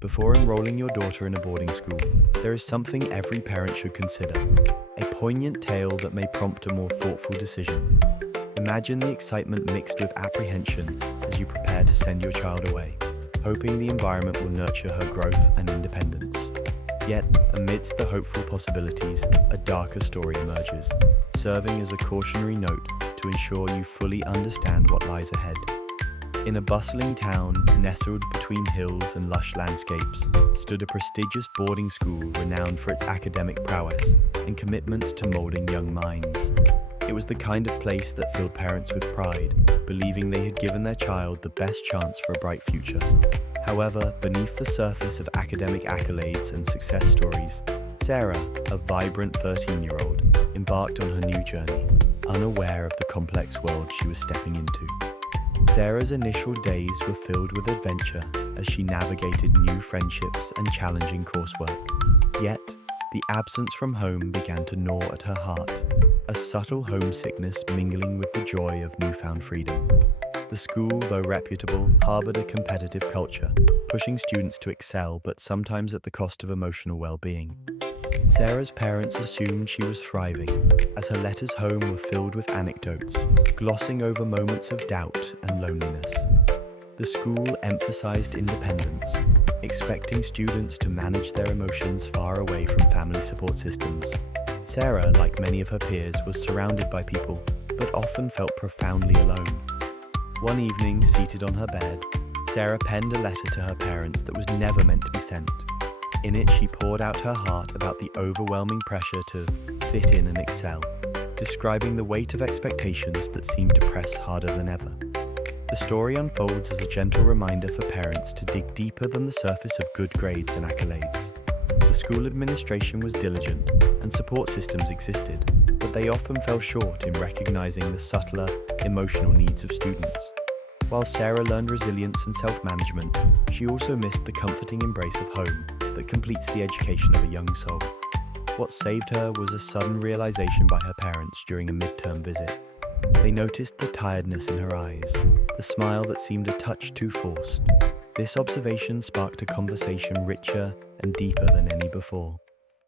Before enrolling your daughter in a boarding school, there is something every parent should consider, a poignant tale that may prompt a more thoughtful decision. Imagine the excitement mixed with apprehension as you prepare to send your child away, hoping the environment will nurture her growth and independence. Yet, amidst the hopeful possibilities, a darker story emerges, serving as a cautionary note to ensure you fully understand what lies ahead. In a bustling town, nestled between hills and lush landscapes, stood a prestigious boarding school renowned for its academic prowess and commitment to molding young minds. It was the kind of place that filled parents with pride, believing they had given their child the best chance for a bright future. However, beneath the surface of academic accolades and success stories, Sarah, a vibrant 13-year-old, embarked on her new journey, unaware of the complex world she was stepping into. Sarah's initial days were filled with adventure as she navigated new friendships and challenging coursework. Yet, the absence from home began to gnaw at her heart, a subtle homesickness mingling with the joy of newfound freedom. The school, though reputable, harbored a competitive culture, pushing students to excel but sometimes at the cost of emotional well-being. Sarah's parents assumed she was thriving, as her letters home were filled with anecdotes, glossing over moments of doubt and loneliness. The school emphasized independence, expecting students to manage their emotions far away from family support systems. Sarah, like many of her peers, was surrounded by people, but often felt profoundly alone. One evening, seated on her bed, Sarah penned a letter to her parents that was never meant to be sent. In it, she poured out her heart about the overwhelming pressure to fit in and excel, describing the weight of expectations that seemed to press harder than ever. The story unfolds as a gentle reminder for parents to dig deeper than the surface of good grades and accolades. The school administration was diligent, and support systems existed, but they often fell short in recognizing the subtler, emotional needs of students. While Sarah learned resilience and self-management, she also missed the comforting embrace of home that completes the education of a young soul. What saved her was a sudden realization by her parents during a midterm visit. They noticed the tiredness in her eyes, the smile that seemed a touch too forced. This observation sparked a conversation richer and deeper than any before.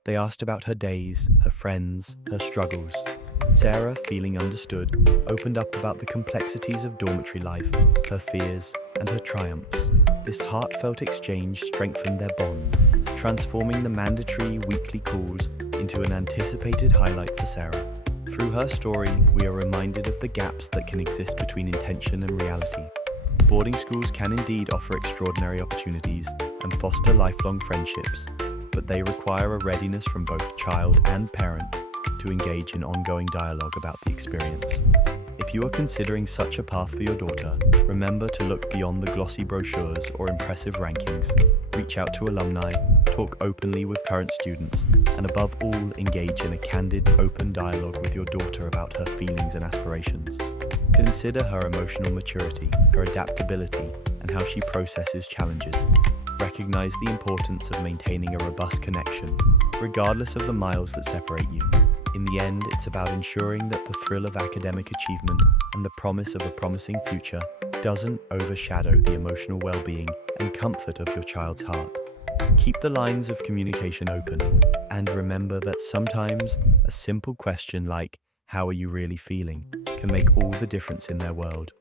They asked about her days, her friends, her struggles. Sarah, feeling understood, opened up about the complexities of dormitory life, her fears, and her triumphs. This heartfelt exchange strengthened their bond, transforming the mandatory weekly calls into an anticipated highlight for Sarah. Through her story, we are reminded of the gaps that can exist between intention and reality. Boarding schools can indeed offer extraordinary opportunities and foster lifelong friendships, but they require a readiness from both child and parent to engage in ongoing dialogue about the experience. If you are considering such a path for your daughter, remember to look beyond the glossy brochures or impressive rankings. Reach out to alumni, talk openly with current students, and above all, engage in a candid, open dialogue with your daughter about her feelings and aspirations. Consider her emotional maturity, her adaptability, and how she processes challenges. Recognize the importance of maintaining a robust connection, regardless of the miles that separate you. In the end, it's about ensuring that the thrill of academic achievement and the promise of a promising future doesn't overshadow the emotional well-being and comfort of your child's heart. Keep the lines of communication open, and remember that sometimes a simple question like, "How are you really feeling?" can make all the difference in their world.